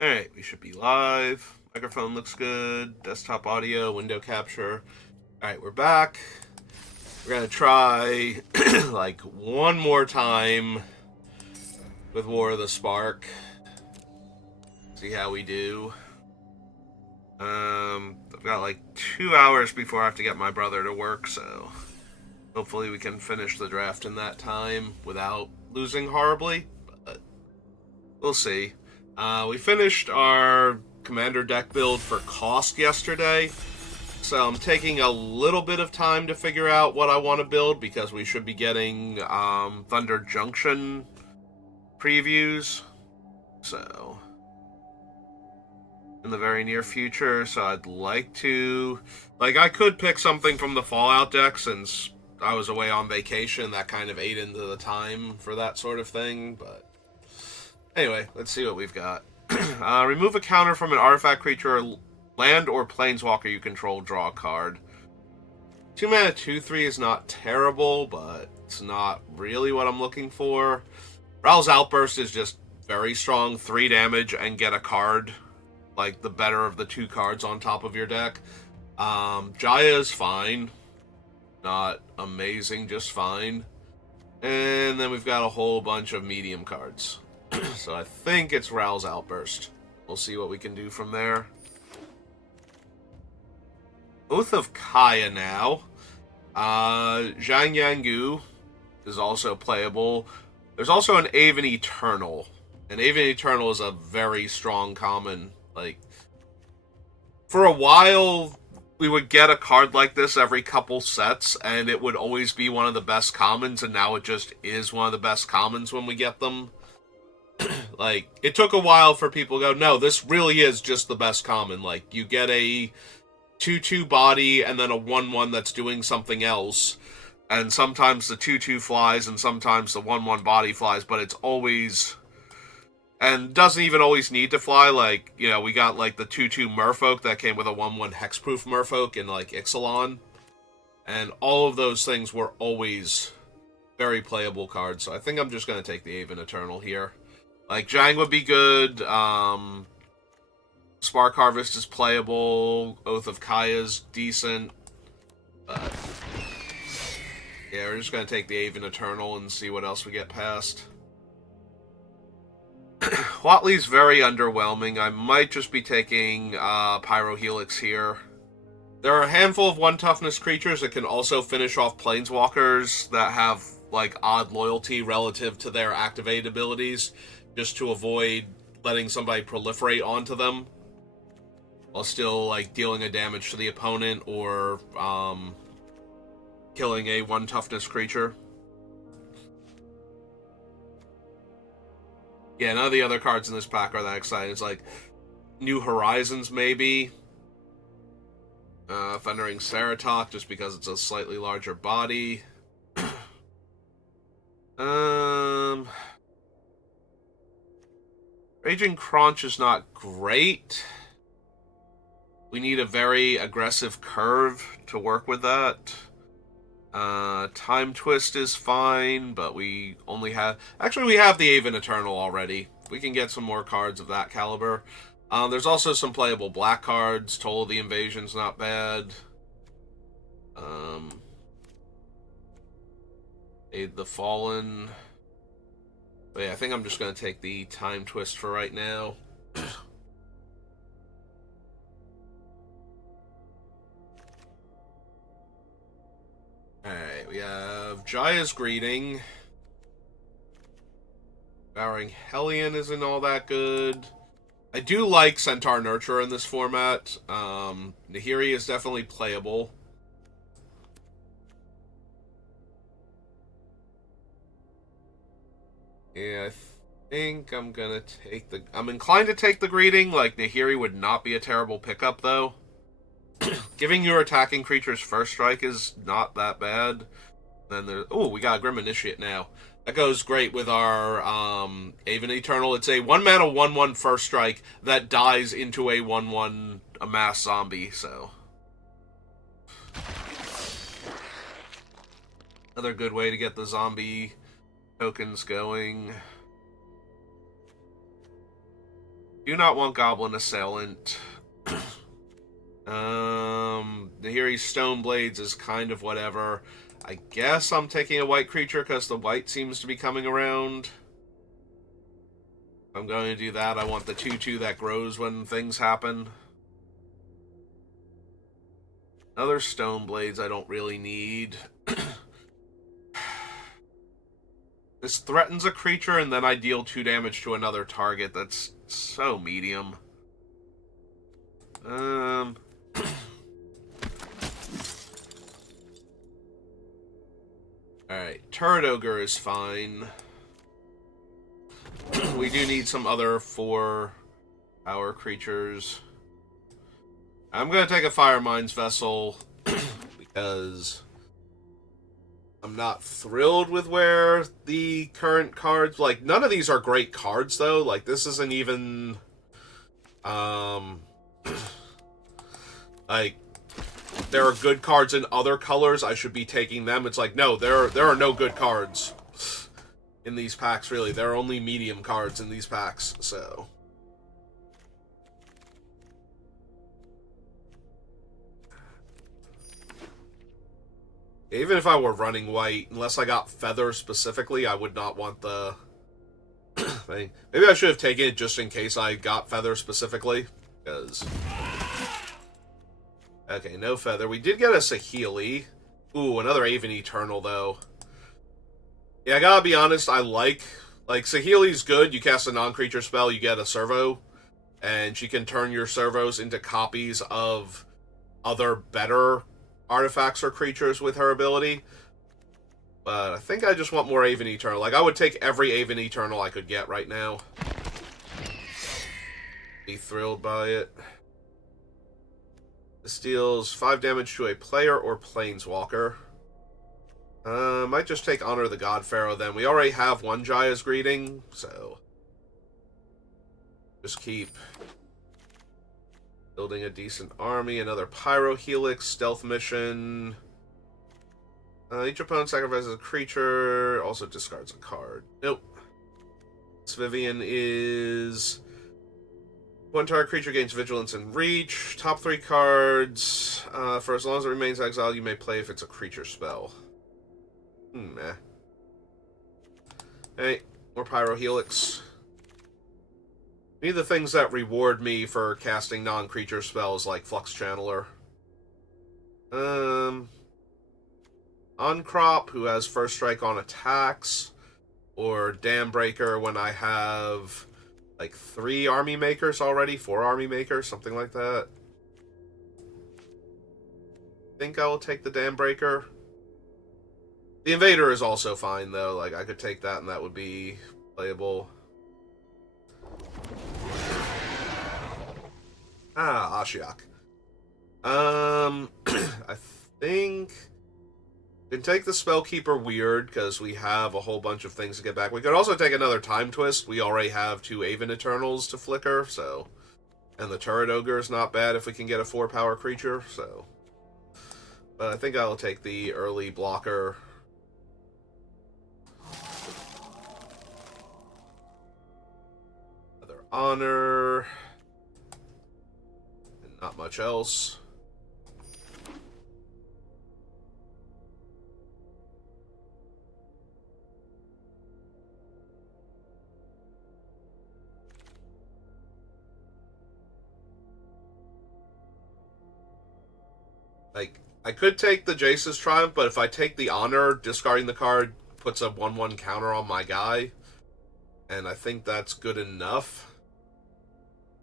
Alright, we should be live. Microphone looks good. Desktop audio, window capture. Alright, we're back. We're gonna try like one more time with War of the Spark. See how we do. I've got like 2 hours before I have to get my brother to work, so hopefully we can finish the draft in that time without losing horribly. But we'll see. We finished our commander deck build for cost yesterday, so I'm taking a little bit of time to figure out what I want to build because we should be getting Thunder Junction previews. So in the very near future, so I'd like to, like, I could pick something from the Fallout deck since I was away on vacation. That kind of ate into the time for that sort of thing, but anyway, let's see what we've got. Remove a counter from an artifact creature, land, or planeswalker you control, draw a card. 2 mana 2/3 is not terrible, but it's not really what I'm looking for. Ral's Outburst is just very strong, 3 damage, and get a card, like the better of the 2 cards on top of your deck. Jaya is fine. Not amazing, just fine. And then we've got a whole bunch of medium cards. So I think it's Ral's Outburst. We'll see what we can do from there. Oath of Kaya now. Zhang Yangu is also playable. There's also an Aven Eternal. And Aven Eternal is a very strong common. Like, for a while, we would get a card like this every couple sets, and it would always be one of the best commons, and now it just is one of the best commons when we get them. Like, it took a while for people to go, no, this really is just the best common. Like, you get a 2/2 body and then a 1/1 that's doing something else, and sometimes the 2/2 flies and sometimes the 1/1 body flies, but it's always, and doesn't even always need to fly. Like, you know, we got like the 2/2 Merfolk that came with a 1/1 hexproof Merfolk in like Ixalan, and all of those things were always very playable cards. So I think I'm just going to take the Aven Eternal here. Like, Zhang would be good. Spark Harvest is playable. Oath of Kaya's decent. But yeah, we're just going to take the Aven Eternal and see what else we get past. Watley's very underwhelming. I might just be taking Pyro Helix here. There are a handful of 1 toughness creatures that can also finish off planeswalkers that have like odd loyalty relative to their activated abilities, just to avoid letting somebody proliferate onto them while still like dealing a damage to the opponent or killing a 1 toughness creature. Yeah, none of the other cards in this pack are that exciting. It's like New Horizons, maybe. Thundering Ceratok, just because it's a slightly larger body. Raging Crunch is not great. We need a very aggressive curve to work with that. Time Twist is fine, but we only have... Actually, we have the Aven Eternal already. We can get some more cards of that caliber. There's also some playable black cards. Toll of the Invasion's not bad. Aid the Fallen. But yeah, I think I'm just going to take the Time Twist for right now. Alright, we have Jaya's Greeting. Devouring Hellion isn't all that good. I do like Centaur Nurturer in this format. Nahiri is definitely playable. Yeah, I think I'm gonna take the... I'm inclined to take the Greeting. Like, Nahiri would not be a terrible pickup, though. Giving your attacking creatures first strike is not that bad. Then there's... Oh, we got a Grim Initiate now. That goes great with our Aven Eternal. It's a 1 mana 1/1 first strike that dies into a 1/1 mass zombie, so. Another good way to get the zombie tokens going. Do not want Goblin Assailant. Nahiri Stoneblades is kind of whatever. I guess I'm taking a white creature because the white seems to be coming around. I'm going to do that. I want the 2/2 that grows when things happen. Other Stoneblades I don't really need. This threatens a creature and then I deal 2 damage to another target. That's so medium. Alright, Turret Ogre is fine. We do need some other 4-power creatures. I'm going to take a Fire Mines Vessel because I'm not thrilled with where the current cards... Like, none of these are great cards, though. Like, this isn't even... like, there are good cards in other colors. I should be taking them. It's like, no, there are no good cards in these packs, really. There are only medium cards in these packs, so... Even if I were running white, unless I got Feather specifically, I would not want the thing. Maybe I should have taken it just in case I got Feather specifically, because... Okay, no Feather. We did get a Saheeli. Ooh, another Aven Eternal, though. Yeah, I gotta be honest, I like Saheeli's good. You cast a non-creature spell, you get a servo, and she can turn your servos into copies of other better artifacts or creatures with her ability. But I think I just want more Aven Eternal. Like, I would take every Aven Eternal I could get right now. Be thrilled by it. This deals 5 damage to a player or planeswalker. Might just take Honor of the God Pharaoh then. We already have one Jaya's Greeting, so... Just keep building a decent army. Another Pyro Helix, Stealth Mission. Each opponent sacrifices a creature, also discards a card. Nope. This Vivian is... One target creature gains Vigilance and Reach. Top 3 cards. For as long as it remains exiled, you may play if it's a creature spell. Meh. Hey, more Pyro Helix. Need the things that reward me for casting non-creature spells like Flux Channeler. Uncrop, who has first strike on attacks. Or Dam Breaker when I have like 3 army makers already, 4 army makers, something like that. I think I will take the Dam Breaker. The Invader is also fine, though. Like, I could take that and that would be playable. Ah, Ashiok. I think... Can take the Spellkeeper Weird, because we have a whole bunch of things to get back. We could also take another Time Twist. We already have 2 Aven Eternals to flicker, so... And the Turret Ogre is not bad if we can get a 4-power creature, so... But I think I'll take the early blocker. Another Honor. And not much else. Like, I could take the Jace's Triumph, but if I take the Honor, discarding the card puts a 1/1 counter on my guy. And I think that's good enough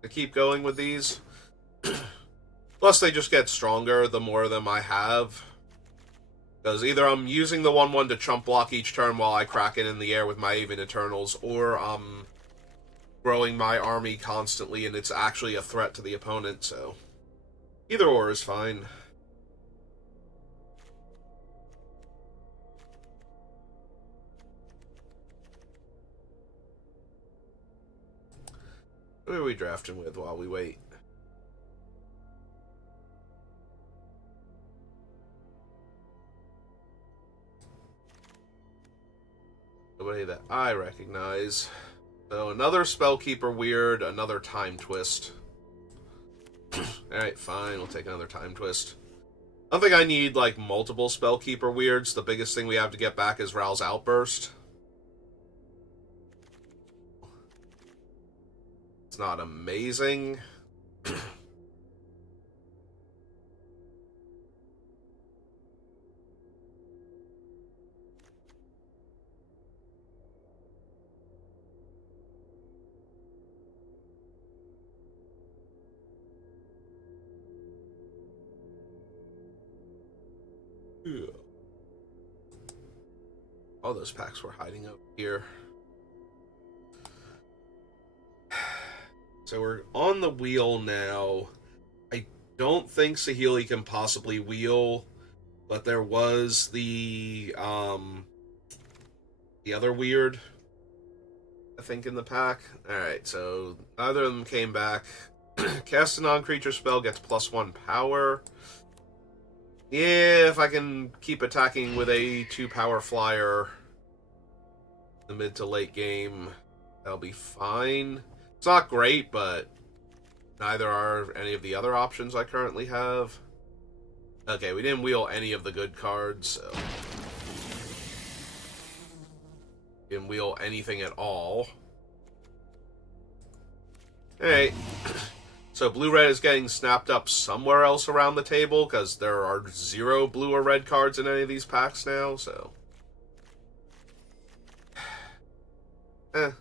to keep going with these. Plus, they just get stronger the more of them I have. Because either I'm using the 1/1 to chump block each turn while I crack it in the air with my Aven Eternals, or I'm growing my army constantly and it's actually a threat to the opponent, so... Either or is fine. Who are we drafting with while we wait? Nobody that I recognize. So another Spellkeeper weird, another Time Twist. Alright, fine, we'll take another Time Twist. I don't think I need, like, multiple Spellkeeper weirds. The biggest thing we have to get back is Ral's Outburst. It's not amazing. Yeah. All those packs were hiding up here. So we're on the wheel now. I don't think Saheeli can possibly wheel, but there was the other weird, I think, in the pack. Alright, so neither of them came back. Cast a non-creature spell gets +1 power. Yeah, if I can keep attacking with a 2-power flyer in the mid to late game, that'll be fine. It's not great, but neither are any of the other options I currently have. Okay, we didn't wheel any of the good cards, so... didn't wheel anything at all. Alright. So blue-red is getting snapped up somewhere else around the table, because there are 0 blue or red cards in any of these packs now, so... I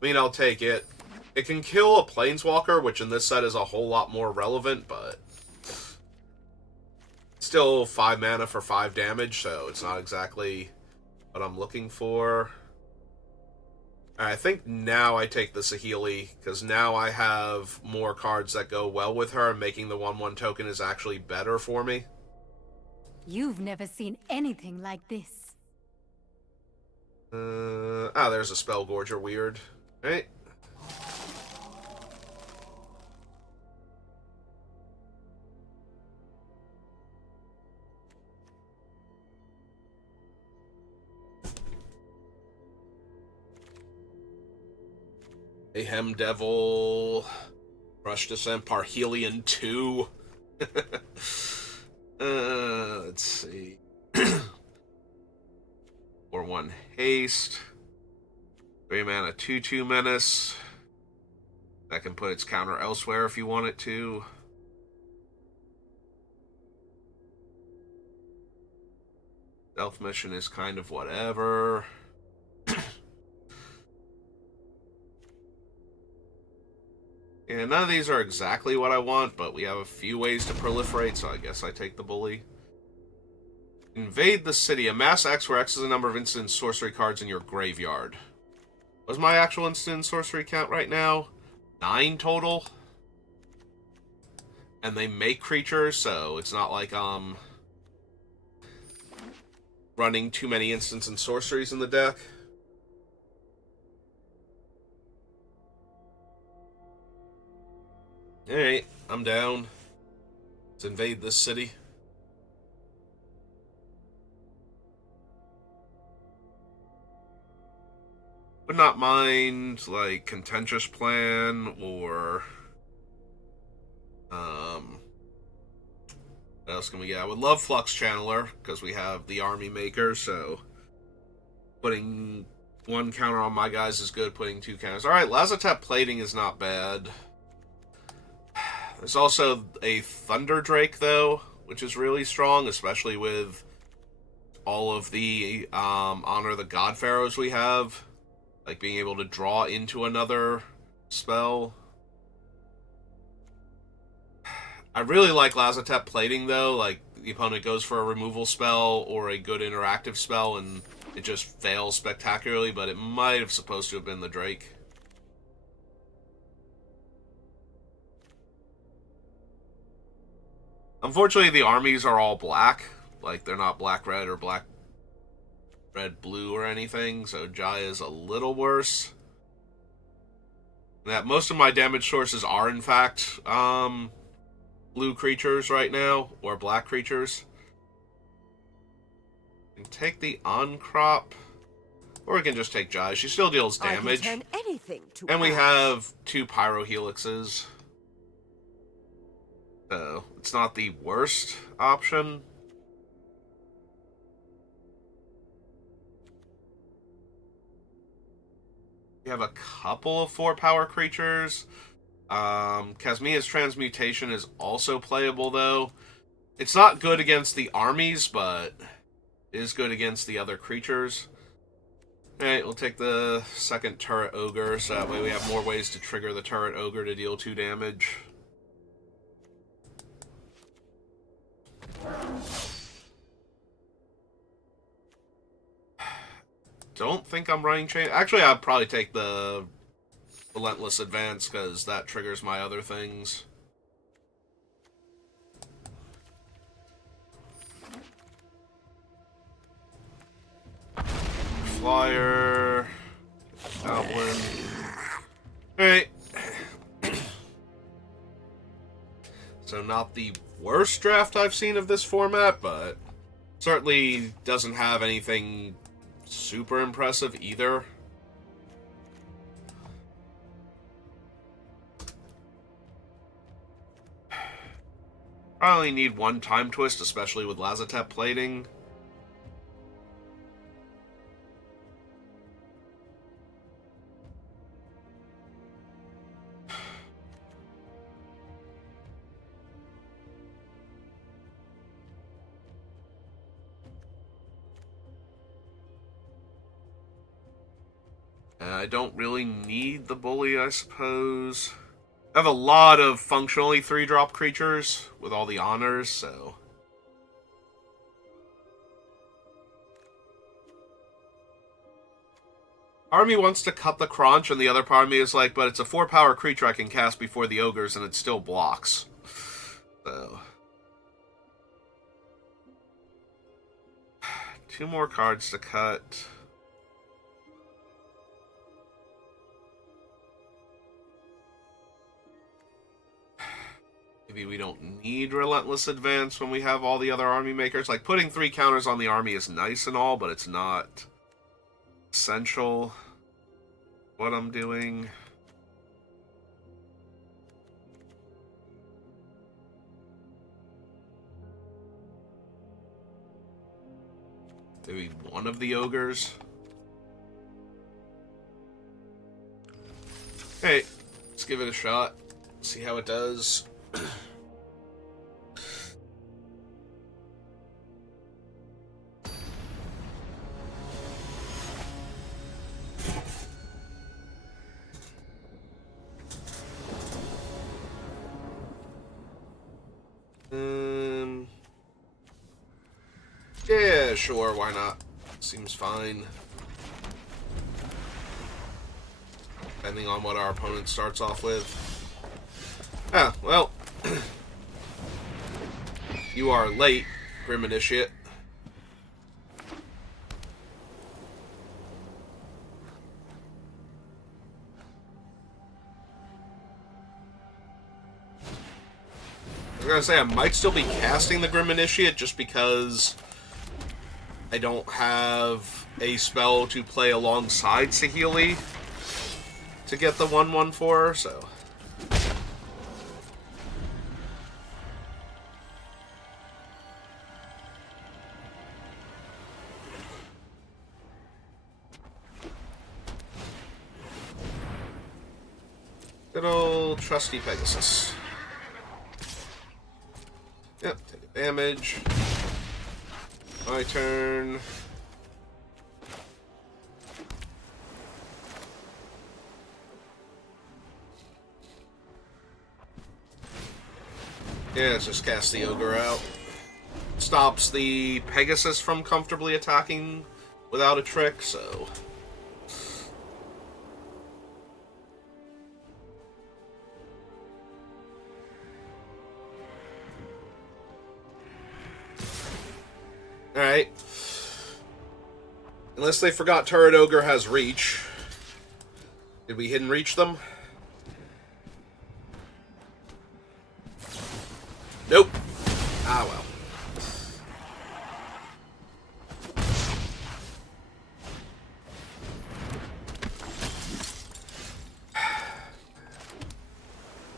mean, I'll take it. It can kill a Planeswalker, which in this set is a whole lot more relevant, but... still 5 mana for 5 damage, so it's not exactly what I'm looking for. I think now I take the Saheeli, because now I have more cards that go well with her, and making the 1/1 token is actually better for me. You've never seen anything like this. There's a Spellgorger weird. Right? Mayhem Devil, Rush Descent, Parhelion 2. Let's see. Or 1 haste. 3 mana 2/2 menace. That can put its counter elsewhere if you want it to. Stealth mission is kind of whatever. Yeah, none of these are exactly what I want, but we have a few ways to proliferate, so I guess I take the bully. Invade the city. Amass X, where X is the number of instant sorcery cards in your graveyard. What's my actual instant sorcery count right now? 9 total. And they make creatures, so it's not like running too many instants and sorceries in the deck. Alright, I'm down. Let's invade this city. Would not mind, like, Contentious Plan, or... what else can we get? I would love Flux Channeler, because we have the Army Maker, so... putting 1 counter on my guys is good, putting 2 counters. Alright, Lazotep Plating is not bad. There's also a Thunder Drake, though, which is really strong, especially with all of the Honor the God Pharaohs we have. Like, being able to draw into another spell. I really like Lazotep Plating, though. Like, the opponent goes for a removal spell or a good interactive spell, and it just fails spectacularly, but it might have supposed to have been the Drake. Unfortunately, the armies are all black. Like, they're not black-red or black-red-blue or anything, so Jaya is a little worse. That most of my damage sources are, in fact, blue creatures right now, or black creatures. And take the on-crop. Or we can just take Jai. She still deals damage. I can turn anything to And we ash. have 2 Pyro Helixes. So, it's not the worst option. We have a couple of 4-power creatures. Kazmia's Transmutation is also playable, though. It's not good against the armies, but it is good against the other creatures. Alright, we'll take the second Turret Ogre, so that way we have more ways to trigger the Turret Ogre to deal 2 damage. Don't think I'm running chain. Actually, I'd probably take the Relentless Advance, because that triggers my other things. Flyer. Goblin. Alright. So not the worst draft I've seen of this format, but certainly doesn't have anything super impressive either. I only need 1 Time Twist, especially with Lazotep plating. I don't really need the bully, I suppose. I have a lot of functionally 3-drop creatures with all the honors, so... Army wants to cut the crunch, and the other part of me is like, but it's a 4-power creature I can cast before the ogres, and it still blocks. So... 2 more cards to cut. Maybe we don't need Relentless Advance when we have all the other army makers. Like, putting 3 counters on the army is nice and all, but it's not essential what I'm doing. Maybe one of the ogres. Hey, let's give it a shot. See how it does. Yeah, sure, why not? Seems fine. Depending on what our opponent starts off with. Ah, well. You are late, Grim Initiate. I was gonna say, I might still be casting the Grim Initiate just because I don't have a spell to play alongside Saheeli to get the 1/1 for her, so... Good old trusty Pegasus. Yep, take damage. My turn. Yeah, let's just cast the Ogre out. Stops the Pegasus from comfortably attacking without a trick, so... Alright. Unless they forgot Turret Ogre has reach. Did we hidden reach them? Nope. Ah, well.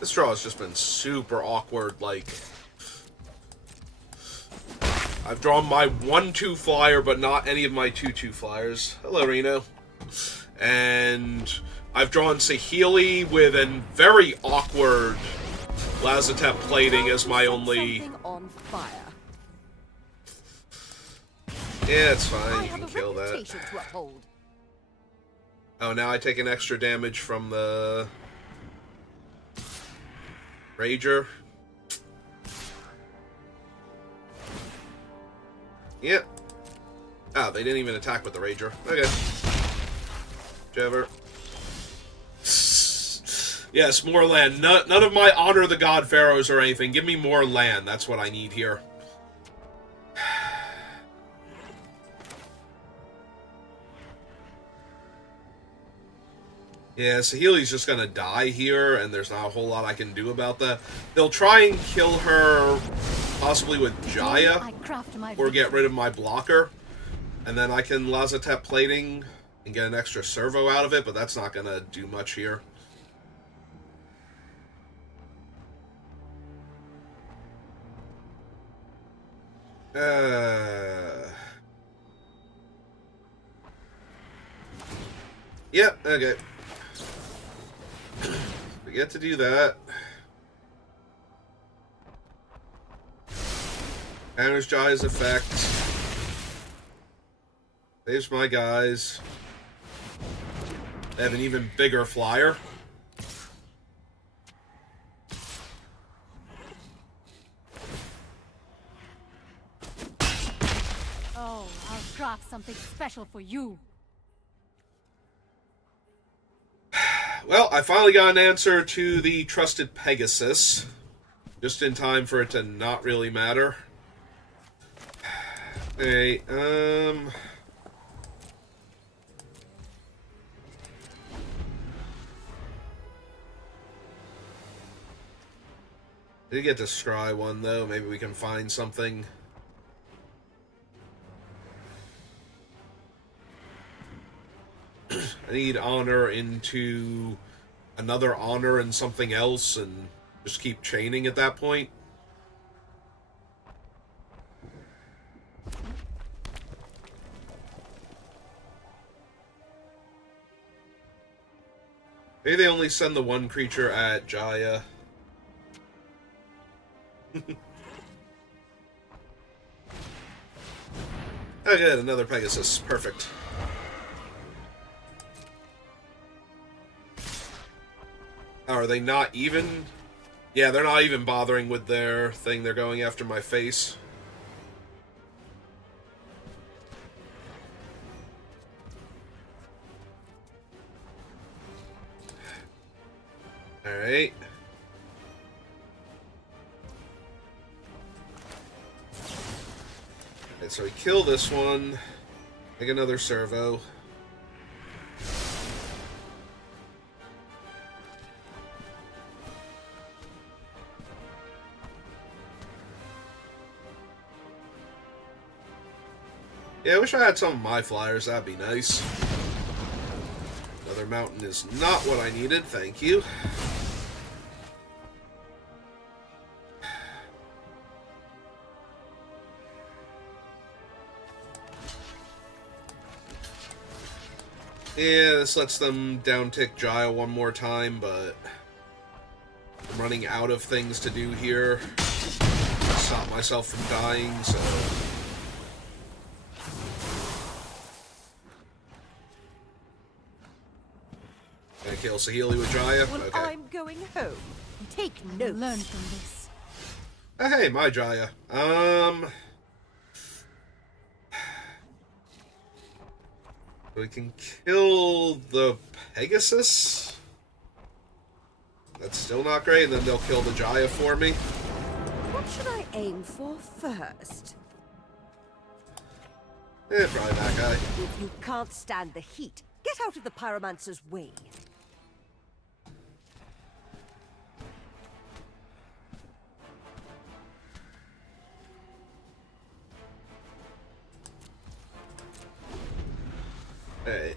This draw has just been super awkward, like... I've drawn my 1-2 flyer, but not any of my 2-2 flyers. Hello, Reno. And I've drawn Saheeli with a very awkward Lazotep plating as my only... On fire. Yeah, it's fine. You can kill that. To uphold. Oh, now I take an extra damage from the... Rager. Yep. Oh, they didn't even attack with the Rager. Okay. Whichever. Yes, more land. None of my Honor the God Pharaohs or anything. Give me more land. That's what I need here. Yeah, Saheeli's just gonna die here, and there's not a whole lot I can do about that. They'll try and kill her, possibly with Jaya, or get rid of my blocker, and then I can Lazotep plating and get an extra servo out of it, but that's not gonna do much here. Yep, okay. We get to do that. Counters Jaya's effect. Saves my guys. They have an even bigger flyer. Oh, I'll craft something special for you. Well, I finally got an answer to the trusted Pegasus. Just in time for it to not really matter. Hey, did get to scry one, though. Maybe we can find something. I need honor into another honor and something else, and just keep chaining at that point. Maybe they only send the one creature at Jaya. Oh, good, another Pegasus. Perfect. Oh, are they not even? Yeah, they're not even bothering with their thing. They're going after my face. Alright. Alright, so we kill this one. Make another servo. Yeah, I wish I had some of my flyers. That'd be nice. Another mountain is not what I needed. Thank you. Yeah, this lets them down-tick Jaya one more time, but I'm running out of things to do here. Stop myself from dying, so... Gonna kill Saheeli with Jaya? Well, okay. I'm going home. Take notes. Learn from this. Hey, my Jaya. We can kill the Pegasus? That's still not great, and then they'll kill the Jaya for me. What should I aim for first? Probably that guy. If you can't stand the heat, get out of the Pyromancer's way. Hey.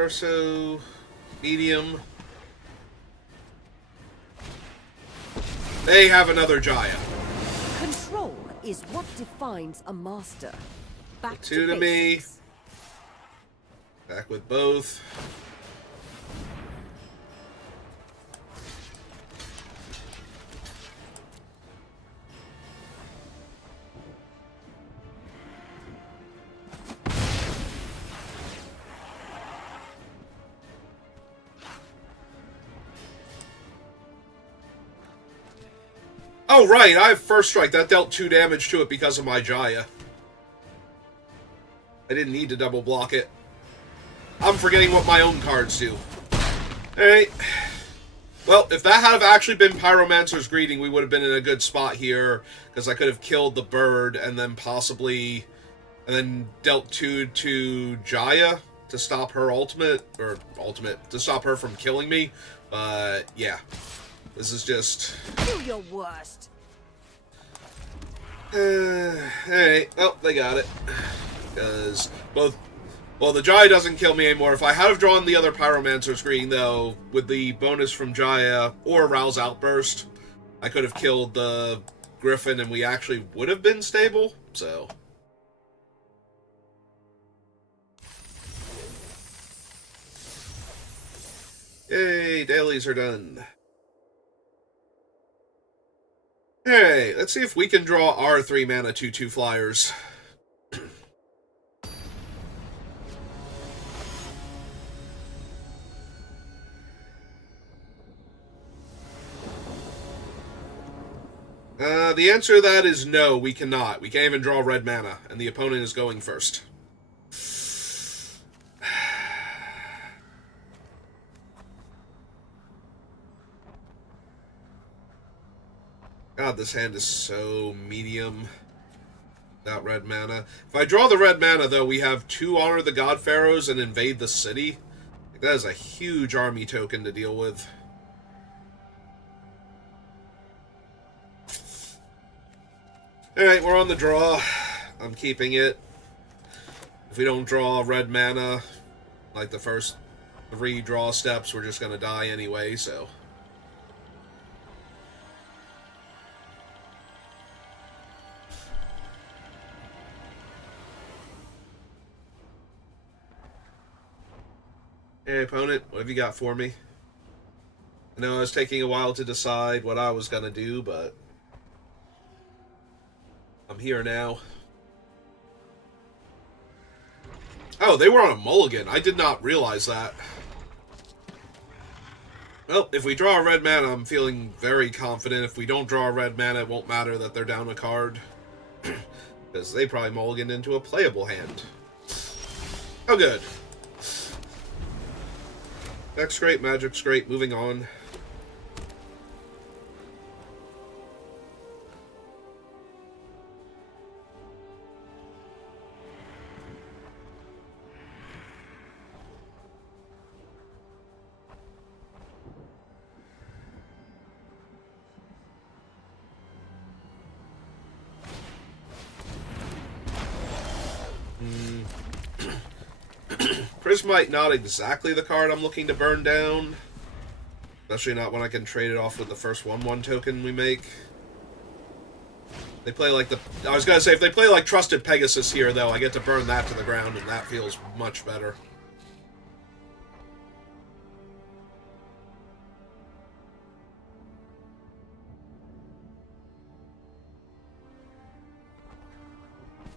are so medium. They have another Jaya. Control is what defines a master. Back Two to to me. basics. Back with both. Oh, right, I have First Strike. That dealt 2 damage to it because of my Jaya. I didn't need to double block it. I'm forgetting what my own cards do. Alright. Well, if that had actually been Pyromancer's Greeting, we would have been in a good spot here, because I could have killed the bird and then possibly... and then dealt 2 to Jaya to stop her ultimate, to stop her from killing me. But, yeah. This is just... Do your worst. Alright, well, they got it. Because both... Well, the Jaya doesn't kill me anymore. If I had have drawn the other Pyromancer's Greeting, though, with the bonus from Jaya or Rouse Outburst, I could have killed the Griffin and we actually would have been stable, so... Yay, dailies are done. Hey, let's see if we can draw our 3-mana 2/2 flyers. The answer to that is no, we cannot. We can't even draw red mana, and the opponent is going first. God, this hand is so medium without red mana. If I draw the red mana, though, we have 2 Honor the God Pharaohs and Invade the City. That is a huge army token to deal with. Alright, we're on the draw. I'm keeping it. If we don't draw red mana, like the first 3 draw steps, we're just going to die anyway, so... Hey, opponent, what have you got for me? I know I was taking a while to decide what I was going to do, but... I'm here now. Oh, they were on a mulligan. I did not realize that. Well, if we draw a red mana, I'm feeling very confident. If we don't draw a red mana, it won't matter that they're down a card. Because they probably mulliganed into a playable hand. Oh, good. Deck's great, Magic's great. Moving on. Prismite, not exactly the card I'm looking to burn down. Especially not when I can trade it off with the first 1/1 token we make. They play like the... I was gonna say, if they play like Trusted Pegasus here, though, I get to burn that to the ground, and that feels much better.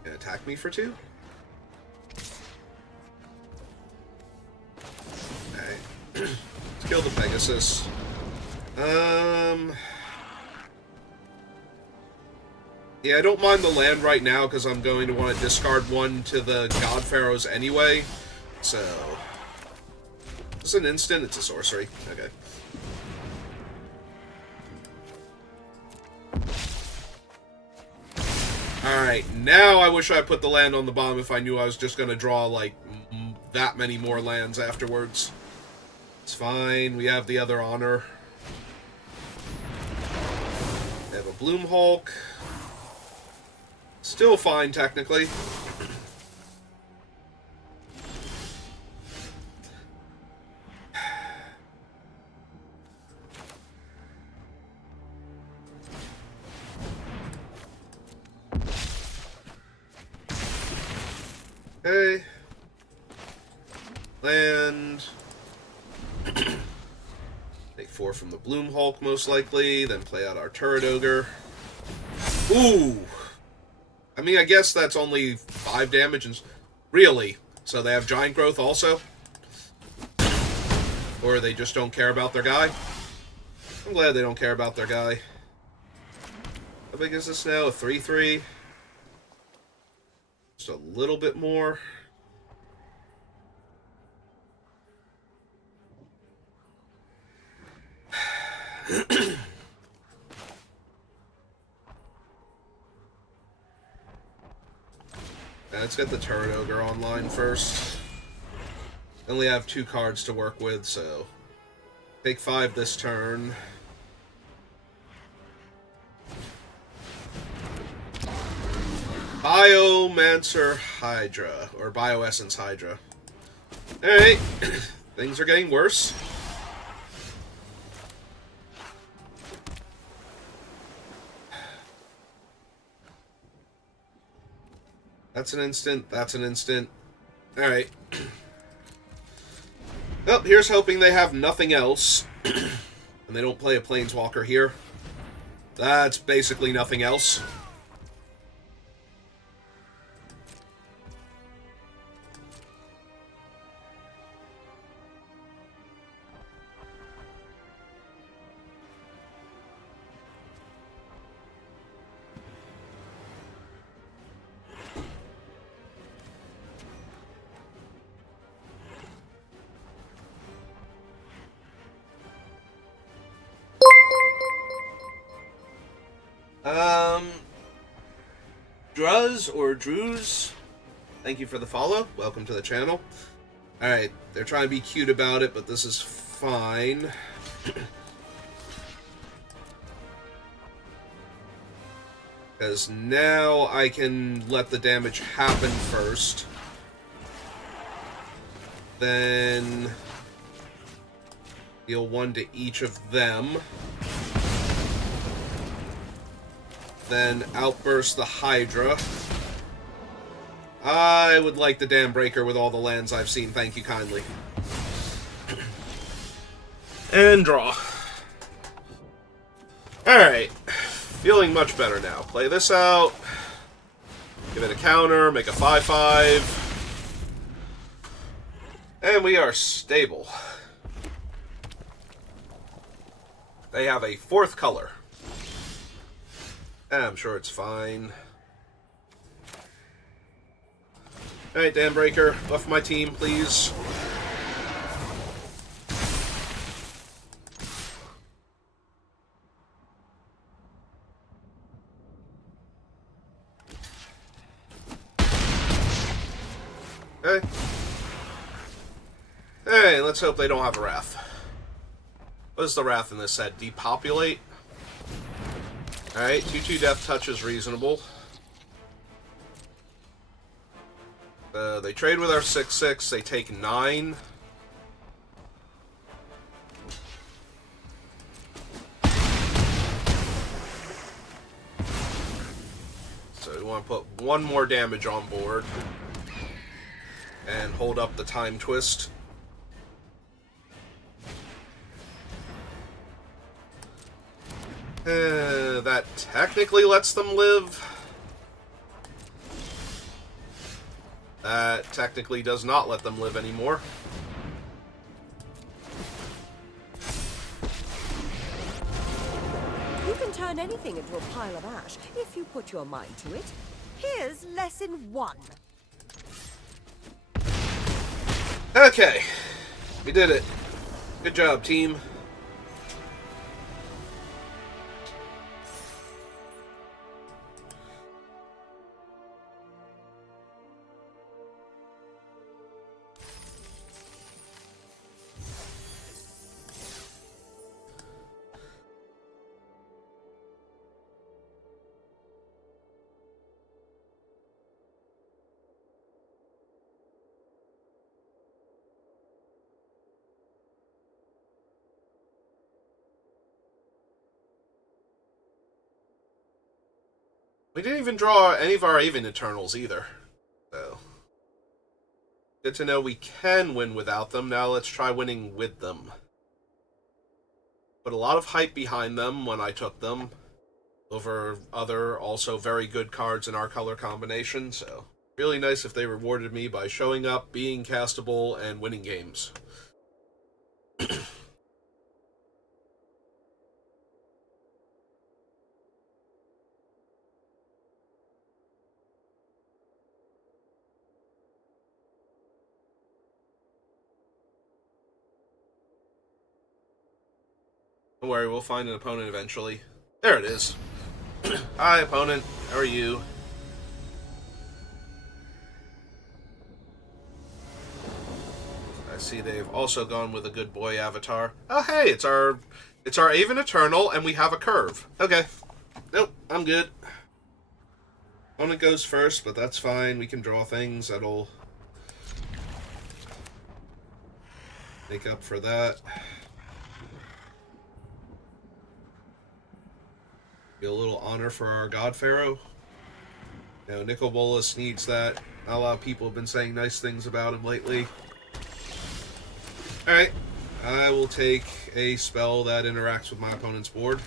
Gonna attack me for 2? Let's kill the Pegasus. Yeah, I don't mind the land right now because I'm going to want to discard 1 to the God Pharaohs anyway. So, it's an instant. It's a sorcery. Okay. Alright, now I wish I put the land on the bottom if I knew I was just going to draw, like, that many more lands afterwards. It's fine. We have the other honor. We have a Bloom Hulk. Still fine, technically. Okay. Land. Take 4 from the Bloom Hulk, most likely. Then play out our Turret Ogre. Ooh! I mean, I guess that's only 5 damage. And really? So they have Giant Growth also? Or they just don't care about their guy? I'm glad they don't care about their guy. How big is this now? A 3/3? Just a little bit more. Let's get the Turret Ogre online first. Only have 2 cards to work with, so take 5 this turn. Biomancer Hydra, or Bioessence Hydra. Alright, things are getting worse. That's an instant, that's an instant. Alright. Well, here's hoping they have nothing else. And they don't play a Planeswalker here. That's basically nothing else. Druz or Drews, thank you for the follow. Welcome to the channel. Alright, they're trying to be cute about it, but this is fine. Because now I can let the damage happen first. Then deal 1 to each of them. Then outburst the Hydra. I would like the Dam Breaker with all the lands I've seen, thank you kindly. And draw. Alright. Feeling much better now. Play this out. Give it a counter, make a 5/5. And we are stable. They have a 4th color. I'm sure it's fine. Alright, Dam Breaker, buff my team, please. Okay. Hey, let's hope they don't have a Wrath. What is the Wrath in this set? Depopulate? Alright, 2/2 Death Touch is reasonable. They trade with our 6/6, they take 9. So we want to put 1 more damage on board. And hold up the Time Twist. That technically lets them live. That technically does not let them live anymore. You can turn anything into a pile of ash if you put your mind to it. Here's lesson 1. Okay. We did it. Good job, team. We didn't even draw any of our Aven Eternals either. So Good to know we can win without them. Now let's try winning with them. Put a lot of hype behind them when I took them over other also very good cards in our color combination, so really nice if they rewarded me by showing up, being castable, and winning games. Don't worry, we'll find an opponent eventually. There it is. Hi, opponent. How are you? I see they've also gone with a good boy avatar. Oh, hey, it's our Aven Eternal, and we have a curve. Okay. Nope, I'm good. Opponent goes first, but that's fine. We can draw things that'll make up for that. Be a little honor for our God Pharaoh. You know, Nicol Bolas needs that. Not a lot of people have been saying nice things about him lately. Alright. I will take a spell that interacts with my opponent's board.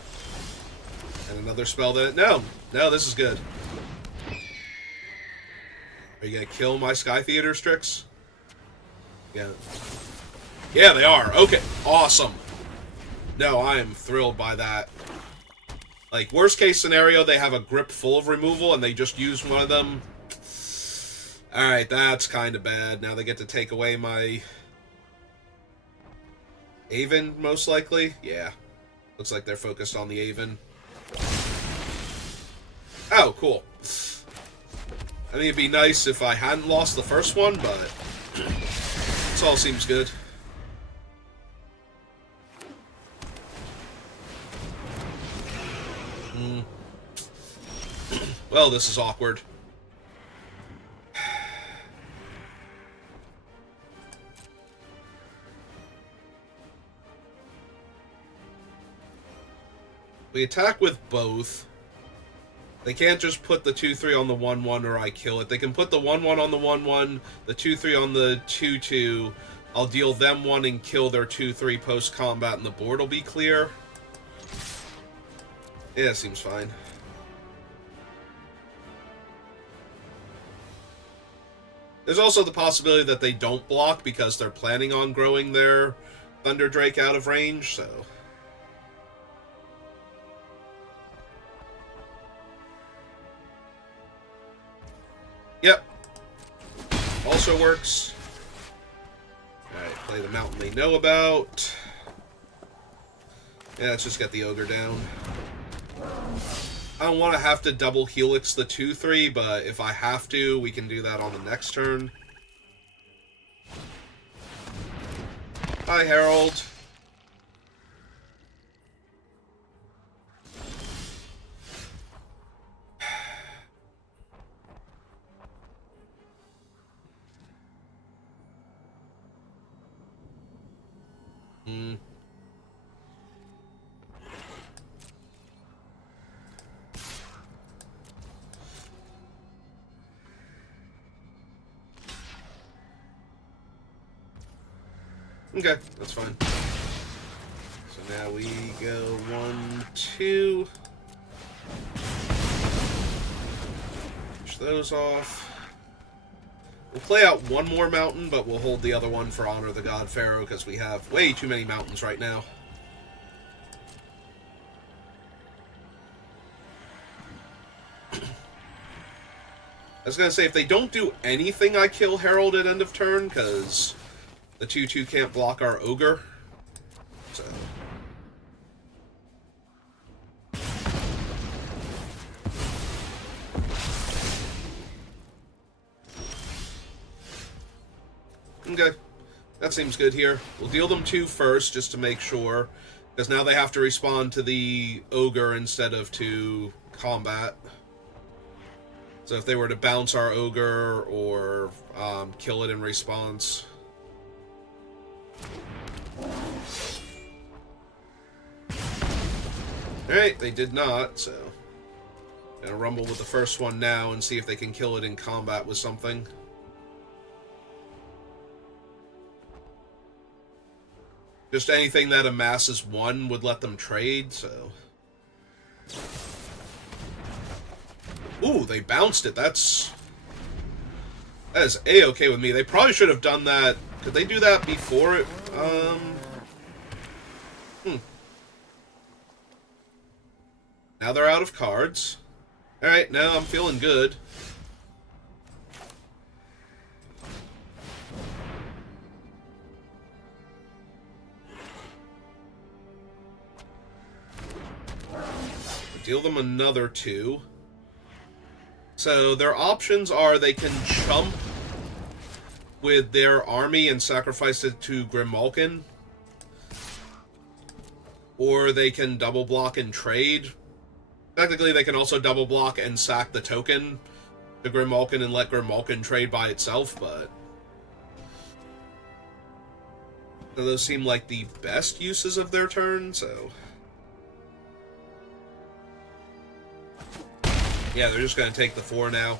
And another spell that... No, this is good. Are you going to kill my Sky Theater Strix? Yeah. Yeah, they are. Okay, awesome. No, I am thrilled by that. Like, worst case scenario, they have a grip full of removal and they just use one of them. Alright, that's kind of bad. Now they get to take away my... Aven, most likely? Yeah. Looks like they're focused on the Aven. Oh, cool. I mean, it'd be nice if I hadn't lost the first one, but... this all seems good. Well, this is awkward. We attack with both. They can't just put the 2/3 on the 1/1 or I kill it. They can put the 1/1 on the 1/1, the 2/3 on the 2/2. I'll deal them 1 and kill their 2/3 post-combat and the board will be clear. Yeah, seems fine. There's also the possibility that they don't block because they're planning on growing their Thunder Drake out of range, so... Yep. Also works. Alright, play the mountain they know about. Yeah, let's just get the ogre down. I don't want to have to double helix the 2/3, but if I have to, we can do that on the next turn. Hi, Herald. Okay, that's fine. So now we go 1, 2. Push those off. We'll play out one more mountain, but we'll hold the other one for Honor the God Pharaoh, because we have way too many mountains right now. I was going to say, if they don't do anything, I kill Herald at end of turn, because the 2/2 can't block our ogre. So... okay, that seems good here. We'll deal them 2 first, just to make sure, because now they have to respond to the ogre instead of to combat. So if they were to bounce our ogre or kill it in response. Alright, they did not, so... gonna rumble with the first one now and see if they can kill it in combat with something. Just anything that amasses 1 would let them trade, so... Ooh, they bounced it. That is A-okay with me. They probably should have done that. Could they do that before it? Now they're out of cards. Alright, now I'm feeling good. Deal them another 2. So their options are they can chump with their army and sacrifice it to Grimalkin, or they can double block and trade. Technically, they can also double block and sack the token to Grimalkin and let Grimalkin trade by itself, but those seem like the best uses of their turn, so... Yeah, they're just going to take the 4 now.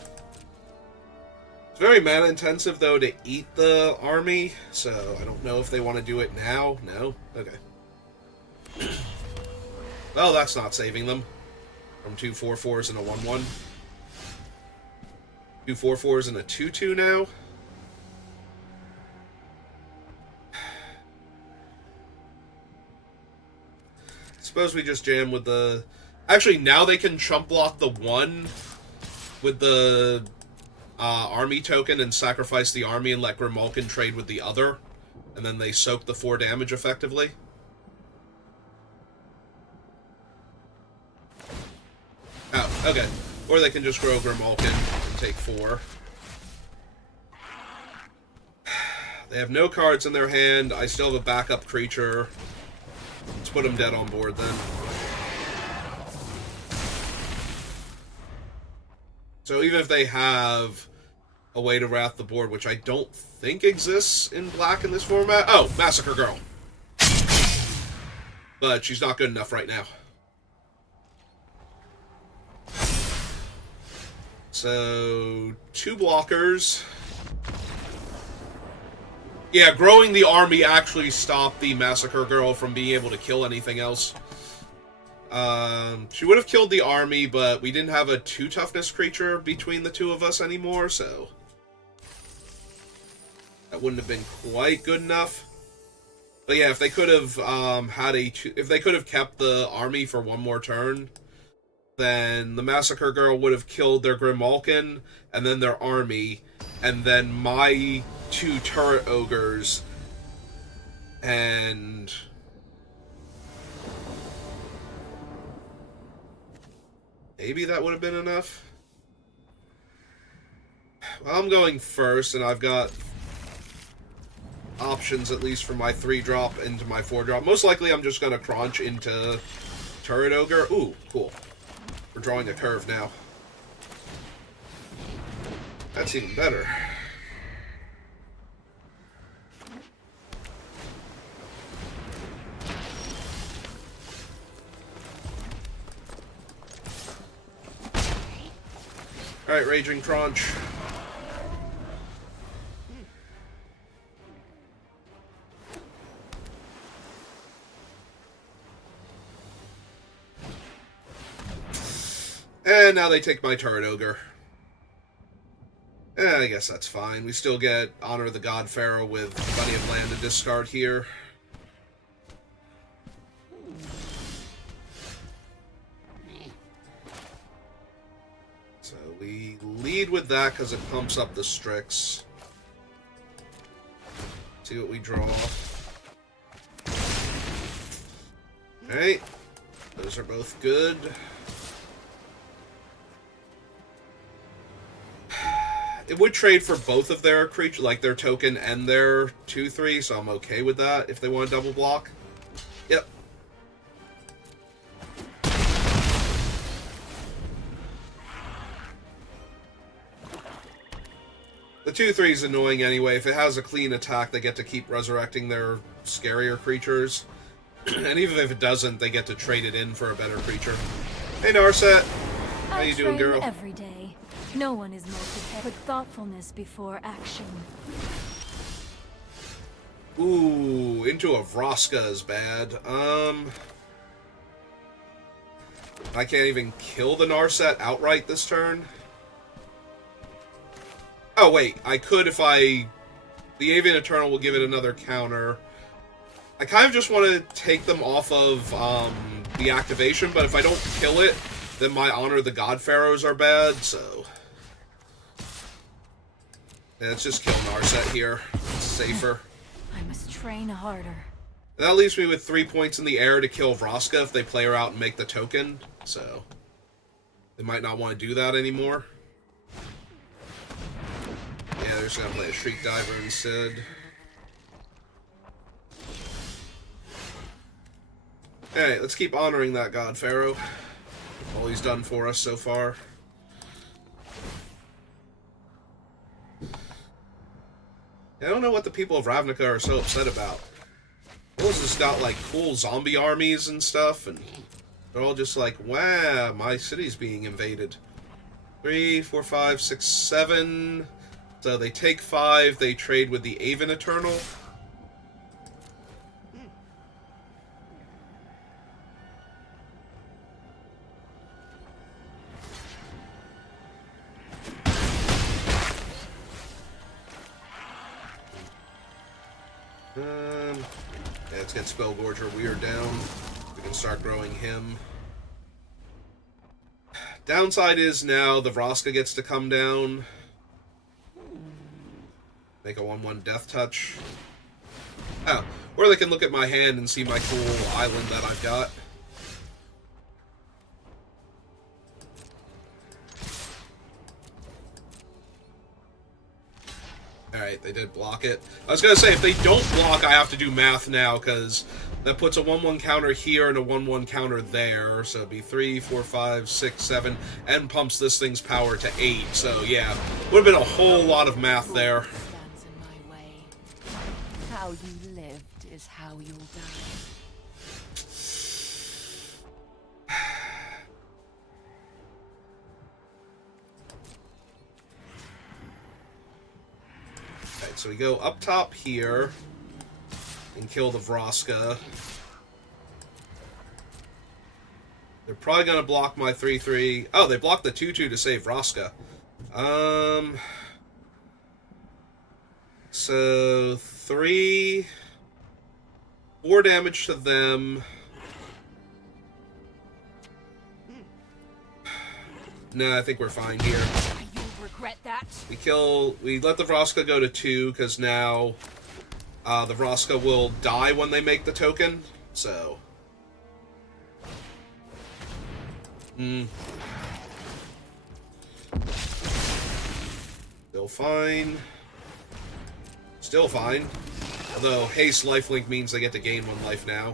It's very mana intensive, though, to eat the army, so I don't know if they want to do it now. No? Okay. Well, that's not saving them. From 2 4/4s and a 1/1. 2 4/4s and a 2/2 now. Suppose we just jam with the... Actually, now they can chump block the 1 with the army token and sacrifice the army and let Grimalkin trade with the other. And then they soak the 4 damage effectively. Oh, okay. Or they can just grow Grimalkin and take 4. They have no cards in their hand. I still have a backup creature. Let's put them dead on board then. So even if they have a way to wrath the board, which I don't think exists in black in this format... Oh, Massacre Girl. But she's not good enough right now. So, 2 blockers. Yeah, growing the army actually stopped the Massacre Girl from being able to kill anything else. She would have killed the army, but we didn't have a 2 toughness creature between the 2 of us anymore, so that wouldn't have been quite good enough. But yeah, if they could have if they could have kept the army for 1 more turn, then the Massacre Girl would have killed their Grimalkin and then their army, and then my 2 turret ogres and... Maybe that would have been enough. Well, I'm going first, and I've got options at least for my 3-drop into my 4-drop. Most likely I'm just going to crunch into Turret Ogre. Ooh, cool. We're drawing a curve now. That's even better. Alright, Raging Crunch. And now they take my Turret Ogre. I guess that's fine. We still get Honor the God Pharaoh with plenty of land to discard here. So we lead with that because it pumps up the Strix. See what we draw. Alright. Those are both good. It would trade for both of their creatures, like their token and their 2/3, so I'm okay with that if they want to double block. Yep. The 2/3 is annoying anyway. If it has a clean attack, they get to keep resurrecting their scarier creatures. And even if it doesn't, they get to trade it in for a better creature. Hey Narset! How you doing, girl? Every day. No one is more prepared. Put thoughtfulness before action. Ooh, into a Vraska is bad. I can't even kill the Narset outright this turn. Oh, wait. I could if I... The Avian Eternal will give it another counter. I kind of just want to take them off of the activation, but if I don't kill it, then my Honor the God Pharaohs are bad, so... Yeah, let's just kill Narset here. It's safer. I must train harder. That leaves me with 3 points in the air to kill Vraska if they play her out and make the token, so... They might not want to do that anymore. Yeah, they're just gonna play a Shriek Diver instead. Alright, let's keep honoring that God Pharaoh. All he's done for us so far. I don't know what the people of Ravnica are so upset about. Those just got, like, cool zombie armies and stuff, and they're all just like, wow, my city's being invaded. 3, 4, 5, 6, 7... So they take 5, they trade with the Aven Eternal. Yeah, let's get Spellgorger Weird down. We can start growing him. Downside is now the Vraska gets to come down. Make a 1/1 Death Touch. Oh, or they can look at my hand and see my cool island that I've got. Alright, they did block it. I was gonna say, if they don't block, I have to do math now, because that puts a 1/1 counter here and a 1/1 counter there. So it'd be 3, 4, 5, 6, 7, and pumps this thing's power to 8. So yeah, would have been a whole lot of math there. How you lived is how you'll die. Alright, so we go up top here and kill the Vraska. They're probably going to block my 3/3. Oh, they blocked the 2/2 to save Vraska. So 3, 4 damage to them. No, I think we're fine here. You'll regret that. We let the Vraska go to 2, because now the Vraska will die when they make the token, so... Still fine. Still fine. Although haste lifelink means they get to gain 1 life now.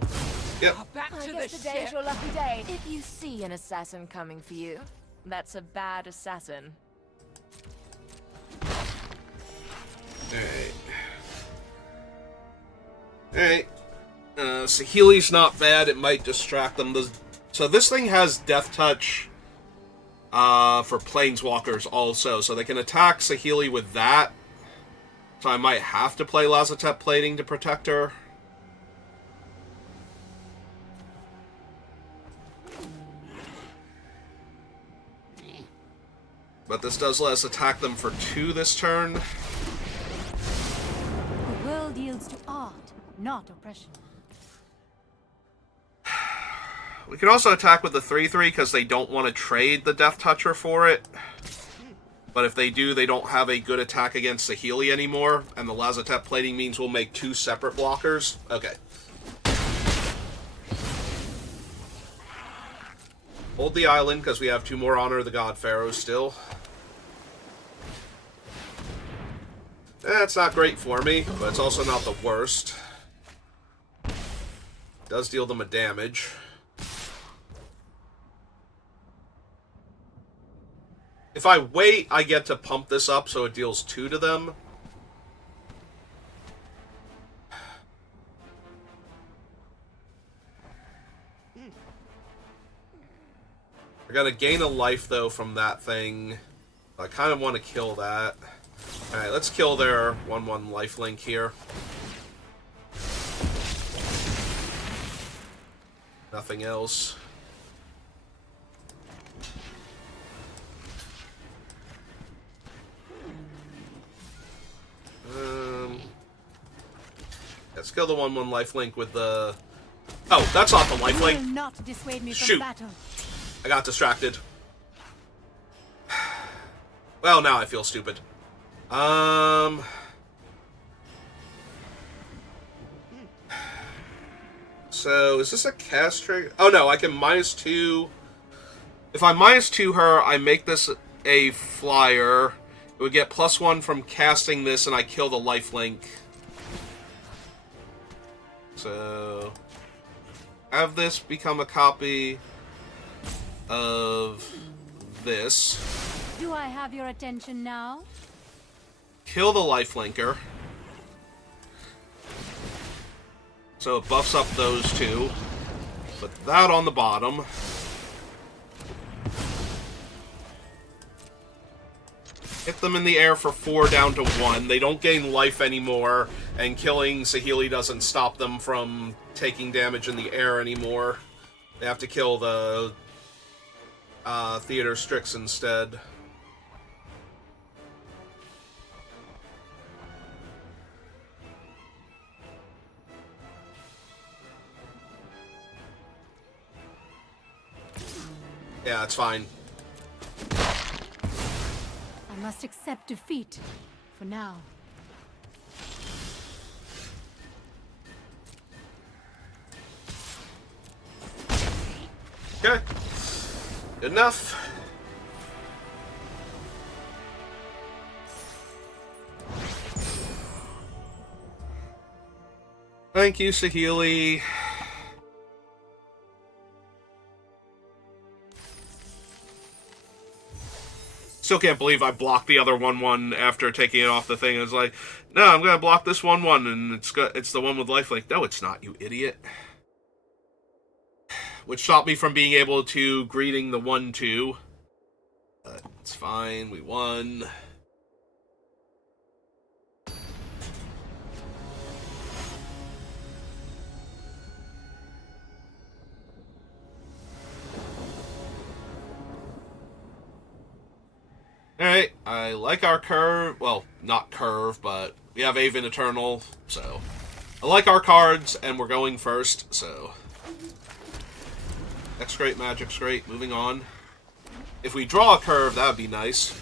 Yep. Back to the today's your lucky day. If you see an assassin coming for you, that's a bad assassin. Alright. Alright. Saheeli's not bad. It might distract them. So this thing has Death Touch for Planeswalkers also. So they can attack Saheeli with that. So I might have to play Lazotep Plating to protect her. But this does let us attack them for 2 this turn. The world yields to art, not oppression. We can also attack with the 3/3 because they don't want to trade the Death Toucher for it. But if they do, they don't have a good attack against Saheeli anymore, and the Lazotep Plating means we'll make 2 separate blockers. Okay. Hold the island, because we have 2 more Honor of the God Pharaohs still. That's not great for me, but it's also not the worst. Does deal them a damage. If I wait, I get to pump this up so it deals 2 to them. We're gonna gain a life, though, from that thing. I kind of want to kill that. Alright, let's kill their 1/1 lifelink here. Nothing else. Let's kill the 1/1 lifelink with the... Oh, that's not the You will lifelink. not dissuade me Shoot. from battle. I got distracted. Well, now I feel stupid. So, is this a cast trigger? Oh no, I can -2. If I -2 her, I make this a flyer. It would get +1 from casting this, and I kill the lifelink. So, have this become a copy of this. Do I have your attention now? Kill the lifelinker. So it buffs up those two. Put that on the bottom. Hit them in the air for 4 down to 1. They don't gain life anymore, and killing Saheeli doesn't stop them from taking damage in the air anymore. They have to kill the Theater Strix instead. Yeah, it's fine. I must accept defeat. For now. Okay. Good enough. Thank you, Saheeli. Still can't believe I blocked the other 1/1 after taking it off the thing. It's like, no, I'm gonna block this 1/1, and it's the one with lifelink. No, it's not, you idiot. Which stopped me from being able to greeting the 1/2. It's fine, we won. Alright, I like our curve. Well, not curve, but we have Aven Eternal, so I like our cards, and we're going first, so X great, Magic's great. Moving on. If we draw a curve, that would be nice.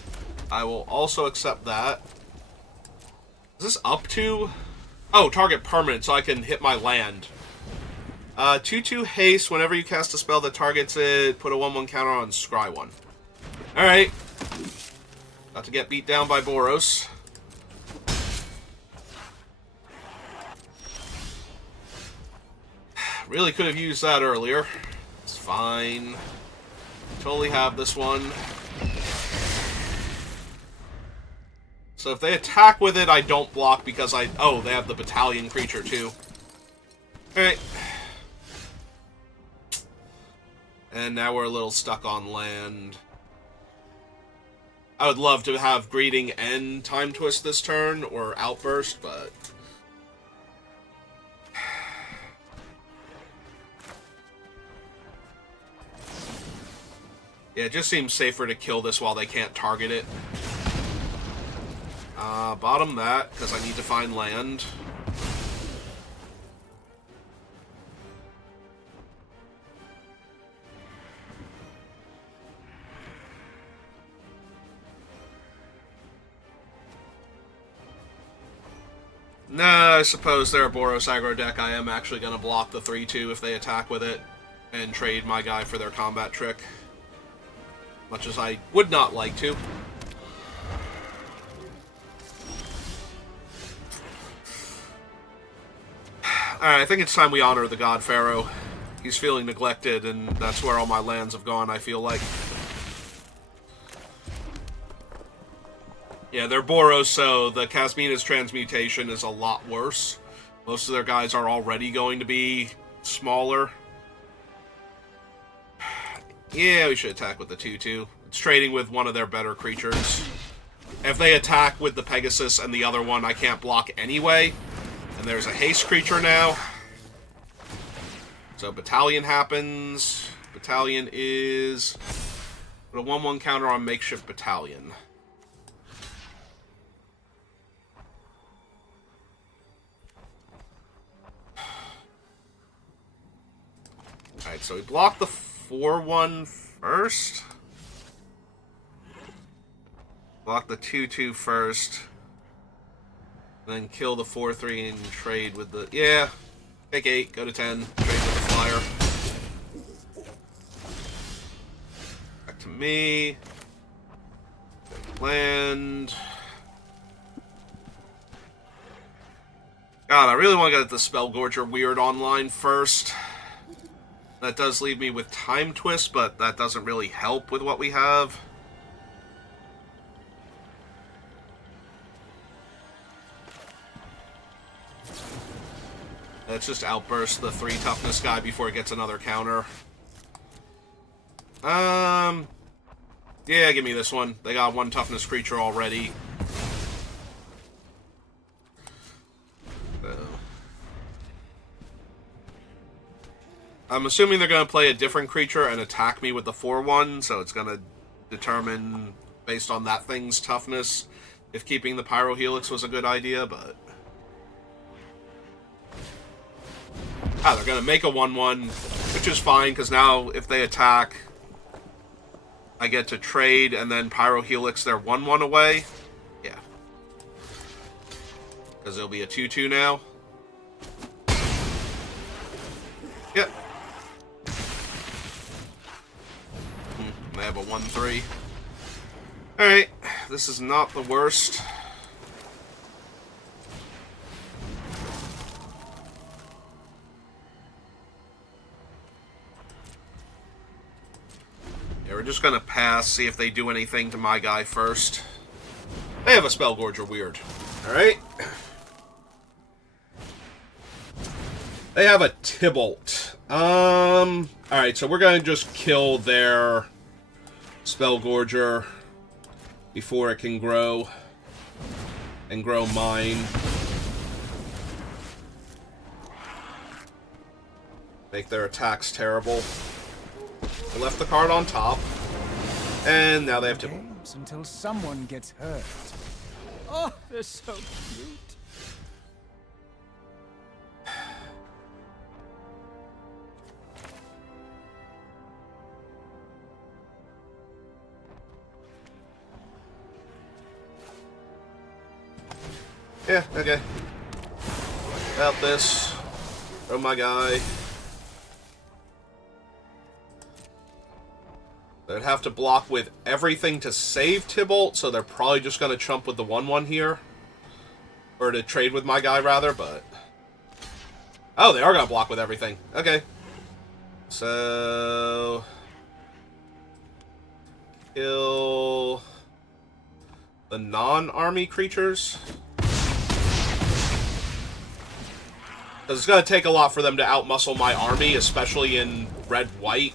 I will also accept that. Is this up to? Oh, target permanent, so I can hit my land. 2/2 haste. Whenever you cast a spell that targets it, put a 1/1 counter on scry 1. Alright. About to get beat down by Boros. Really could have used that earlier. It's fine. Totally have this one. So if they attack with it, I don't block because I... Oh, they have the battalion creature too. Alright. And now we're a little stuck on land. I would love to have Greeting and Time Twist this turn, or Outburst, but... Yeah, it just seems safer to kill this while they can't target it. Bottom that, because I need to find land. Nah, I suppose they're a Boros aggro deck. I am actually going to block the 3/2 if they attack with it, and trade my guy for their combat trick. Much as I would not like to. Alright, I think it's time we honor the God Pharaoh. He's feeling neglected, and that's where all my lands have gone, I feel like. Yeah, they're Boros, so the Kasmina's transmutation is a lot worse. Most of their guys are already going to be smaller. Yeah, we should attack with the 2/2. It's trading with one of their better creatures. If they attack with the Pegasus and the other one, I can't block anyway. And there's a haste creature now. So battalion happens. Battalion is... Put a 1-1 counter on makeshift battalion. Alright, so we block the 4-1 first. Block the 2-2 first. Then kill the 4-3 and trade with the... Yeah. Take 8, go to 10. Trade with the flyer. Back to me. Land. God, I really want to get the Spellgorger Weird online first. That does leave me with Time Twist, but that doesn't really help with what we have. Let's just outburst the 3 toughness guy before it gets another counter. Yeah, give me this one. They got 1 toughness creature already. I'm assuming they're going to play a different creature and attack me with the 4-1, so it's going to determine, based on that thing's toughness, if keeping the Pyro Helix was a good idea, but... Ah, they're going to make a 1-1, which is fine, because now if they attack, I get to trade and then Pyro Helix their 1-1 away. Yeah. Because it'll be a 2-2 now. Yep. They have a 1-3. Alright, this is not the worst. Yeah, we're just gonna pass, see if they do anything to my guy first. They have a Spellgorger Weird. Alright. They have a Tybalt. Alright, so we're gonna just kill their Spellgorger before it can grow. And grow mine. Make their attacks terrible. I left the card on top. And now they have to... Games until someone gets hurt. Oh, they're so cute. Yeah, okay. About this. Throw my guy. They'd have to block with everything to save Tybalt, so they're probably just going to chump with the 1-1 here. Or to trade with my guy, rather, but... Oh, they are going to block with everything. Okay. So... Kill... the non-army creatures. Because it's going to take a lot for them to outmuscle my army, especially in red-white.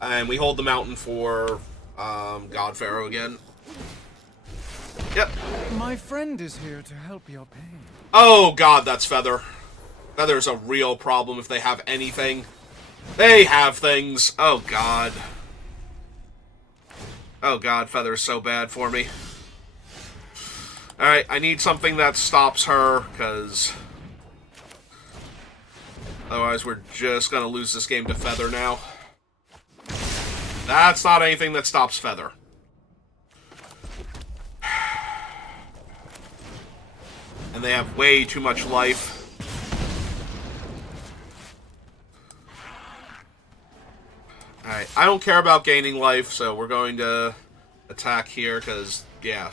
And we hold the mountain for God Pharaoh again. Yep. My friend is here to help your pain. Oh god, that's Feather. Feather's a real problem if they have anything. They have things. Oh god. Oh god, Feather's so bad for me. Alright, I need something that stops her, because... otherwise we're just gonna lose this game to Feather now. That's not anything that stops Feather. And they have way too much life. Alright, I don't care about gaining life, so we're going to attack here, because, yeah,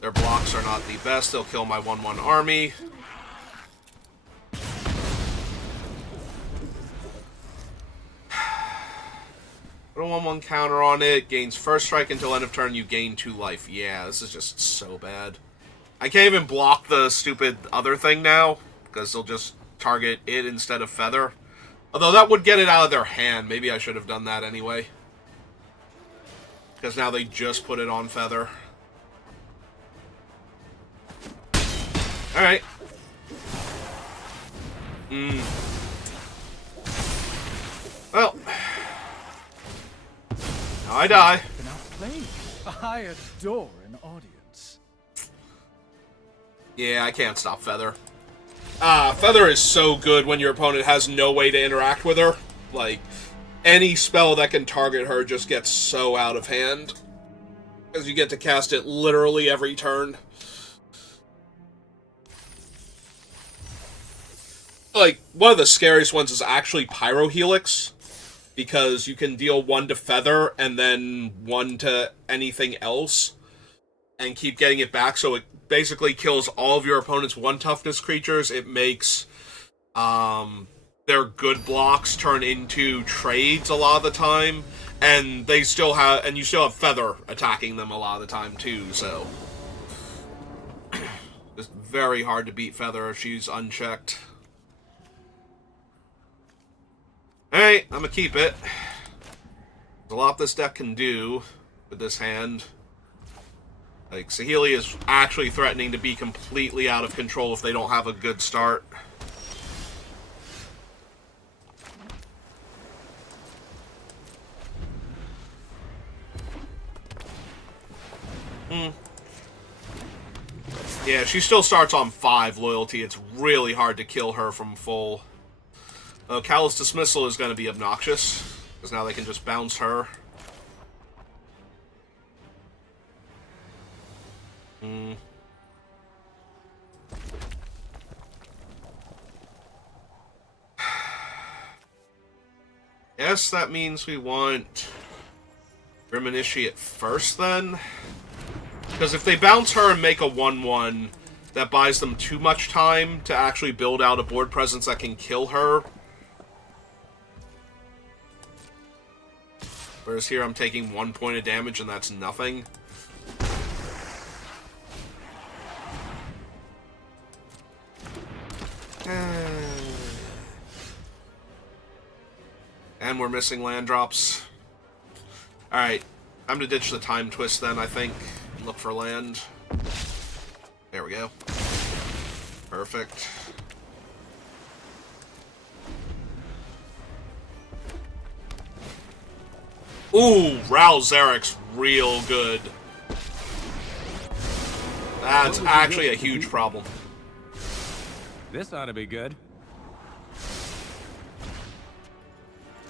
their blocks are not the best. They'll kill my 1-1 army. Put a 1-1 counter on it. Gains first strike until end of turn. You gain 2 life. Yeah, this is just so bad. I can't even block the stupid other thing now, because they'll just target it instead of Feather. Although that would get it out of their hand. Maybe I should have done that anyway. Because now they just put it on Feather. Alright. Well, now I die. Been outplayed. I adore an audience. Yeah, I can't stop Feather. Feather is so good when your opponent has no way to interact with her. Like, any spell that can target her just gets so out of hand. Because you get to cast it literally every turn. Like, one of the scariest ones is actually Pyro Helix. Because you can deal 1 to Feather and then 1 to anything else. And keep getting it back, so it basically kills all of your opponent's 1 toughness creatures. It makes their good blocks turn into trades a lot of the time, and you still have Feather attacking them a lot of the time too. So it's very hard to beat Feather if she's unchecked. All right, I'm gonna keep it. There's a lot this deck can do with this hand. Like, Saheeli is actually threatening to be completely out of control if they don't have a good start. Yeah, she still starts on 5 loyalty. It's really hard to kill her from full. Callous Dismissal is going to be obnoxious, because now they can just bounce her. Guess that means we want Grim Initiate first, then? Because if they bounce her and make a 1/1, that buys them too much time to actually build out a board presence that can kill her. Whereas here I'm taking 1 point of damage and that's nothing. And we're missing land drops. Alright, time to ditch the time twist then, I think. Look for land. There we go. Perfect. Ooh, Ral Zarek's real good. That's actually a huge problem. This ought to be good.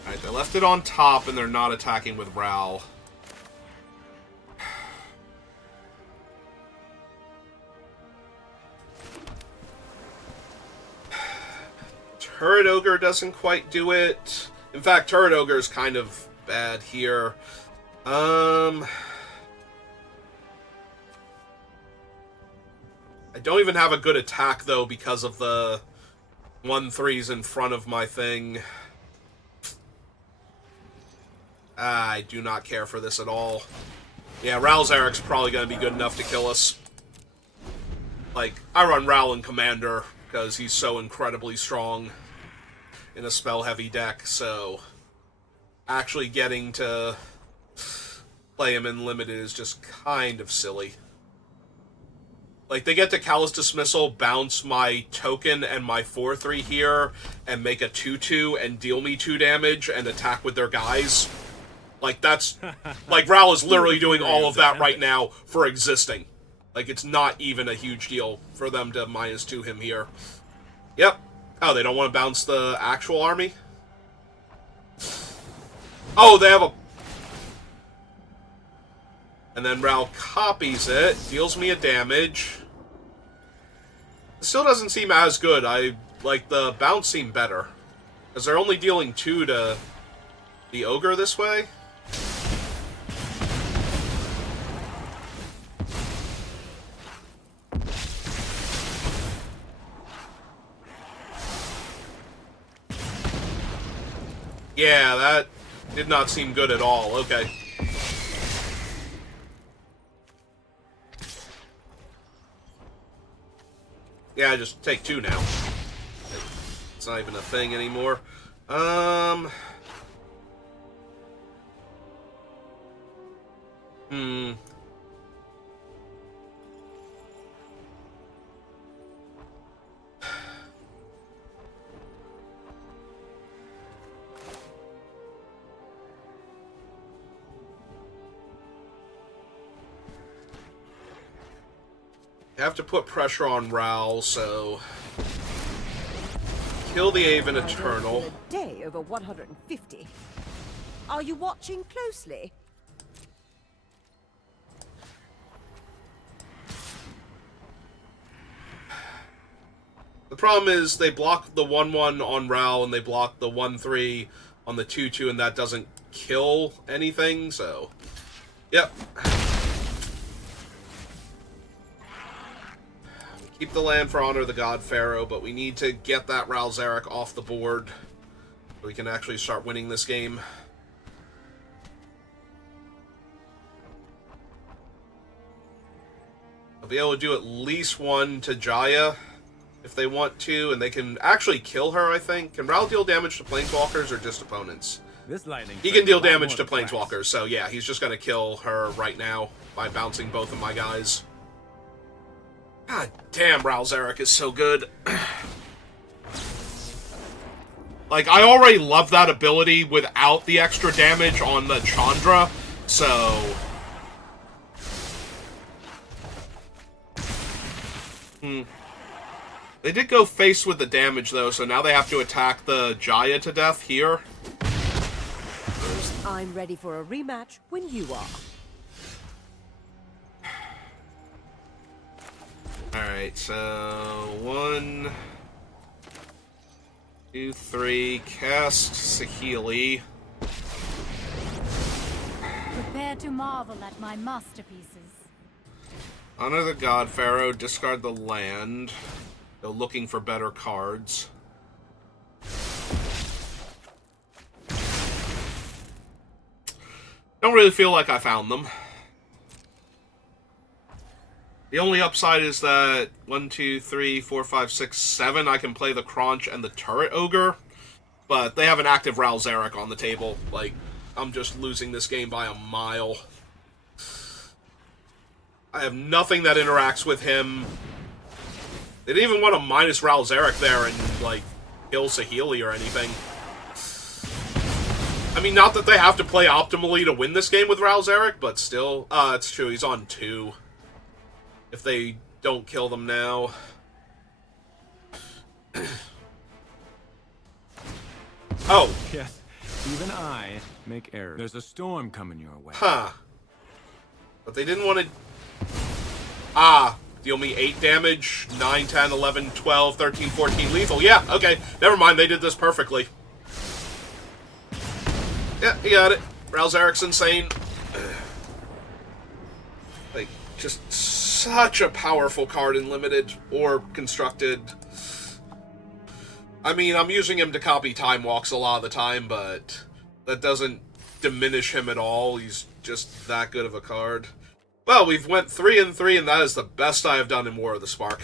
Alright, they left it on top and they're not attacking with Ral. Turret Ogre doesn't quite do it. In fact, Turret Ogre is kind of bad here. I don't even have a good attack, though, because of the 1/3s in front of my thing. I do not care for this at all. Yeah, Ral Zarek's probably going to be good enough to kill us. Like, I run Ral in Commander because he's so incredibly strong in a spell-heavy deck, so actually getting to play him in Limited is just kind of silly. Like, they get to Callous Dismissal, bounce my token and my 4/3 here, and make a 2/2 and deal me 2 damage and attack with their guys. Like, that's... like, Ral is literally doing all of that right now for existing. Like, it's not even a huge deal for them to -2 him here. Yep. Oh, they don't want to bounce the actual army? Oh, they have a... And then Ral copies it, deals me a damage. It still doesn't seem as good. I like the bounce seem better. Because they're only dealing 2 to the Ogre this way. Yeah, that did not seem good at all. Okay. Yeah, I just take 2 now. It's not even a thing anymore. You have to put pressure on Ral, so... Kill the Aven Eternal. A day over 150. Are you watching closely? The problem is they block the 1-1 on Ral and they block the 1-3 on the 2-2, and that doesn't kill anything, so... Yep. Keep the land for Honor of the God Pharaoh, but we need to get that Ral Zarek off the board so we can actually start winning this game. They'll be able to do at least one to Jaya if they want to, and they can actually kill her, I think. Can Ral deal damage to Planeswalkers or just opponents? This lightning. He can deal damage to Planeswalkers, so yeah, he's just going to kill her right now by bouncing both of my guys. God damn, Ral Zarek is so good. Like, I already love that ability without the extra damage on the Chandra, so... They did go face with the damage, though, so now they have to attack the Jaya to death here. I'm ready for a rematch when you are. Alright, so 1, 2, 3, cast Saheeli. Prepare to marvel at my masterpieces. Honor the God Pharaoh, discard the land. Go looking for better cards. Don't really feel like I found them. The only upside is that 1, 2, 3, 4, 5, 6, 7, I can play the Crunch and the Turret Ogre, but they have an active Ral Zarek on the table. Like, I'm just losing this game by a mile. I have nothing that interacts with him. They didn't even want to minus Ral Zarek there and, like, kill Saheeli or anything. I mean, not that they have to play optimally to win this game with Ral Zarek, but still. It's true, he's on 2. If they don't kill them now. Oh. Yes, even I make errors. There's a storm coming your way. Huh. But they didn't want to... Deal me 8 damage, 9, 10, 11, 12, 13, 14 lethal. Yeah, okay. Never mind, they did this perfectly. Yeah, he got it. Ral Zarek's insane. Like, just such a powerful card in Limited or Constructed. I mean, I'm using him to copy Time Walks a lot of the time, but that doesn't diminish him at all. He's just that good of a card. Well, we've went 3-3, and that is the best I have done in War of the Spark.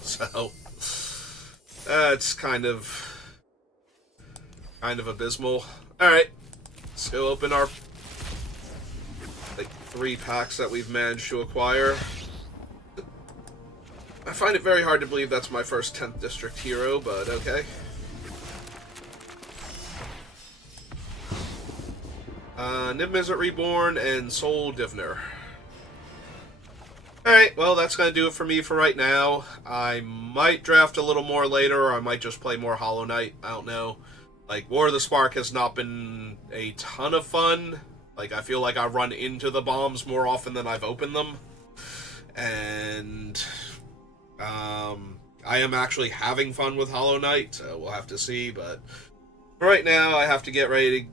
So, that's kind of abysmal. Alright, let's go open our, like, 3 packs that we've managed to acquire. I find it very hard to believe that's my first 10th District hero, but okay. Niv Mizzet Reborn and Soul Divner. Alright, well, that's going to do it for me for right now. I might draft a little more later, or I might just play more Hollow Knight. I don't know. Like, War of the Spark has not been a ton of fun. Like, I feel like I run into the bombs more often than I've opened them. And I am actually having fun with Hollow Knight, so we'll have to see. But for right now, I have to get ready to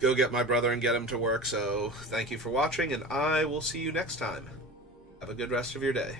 go get my brother and get him to work. So thank you for watching, and I will see you next time. Have a good rest of your day.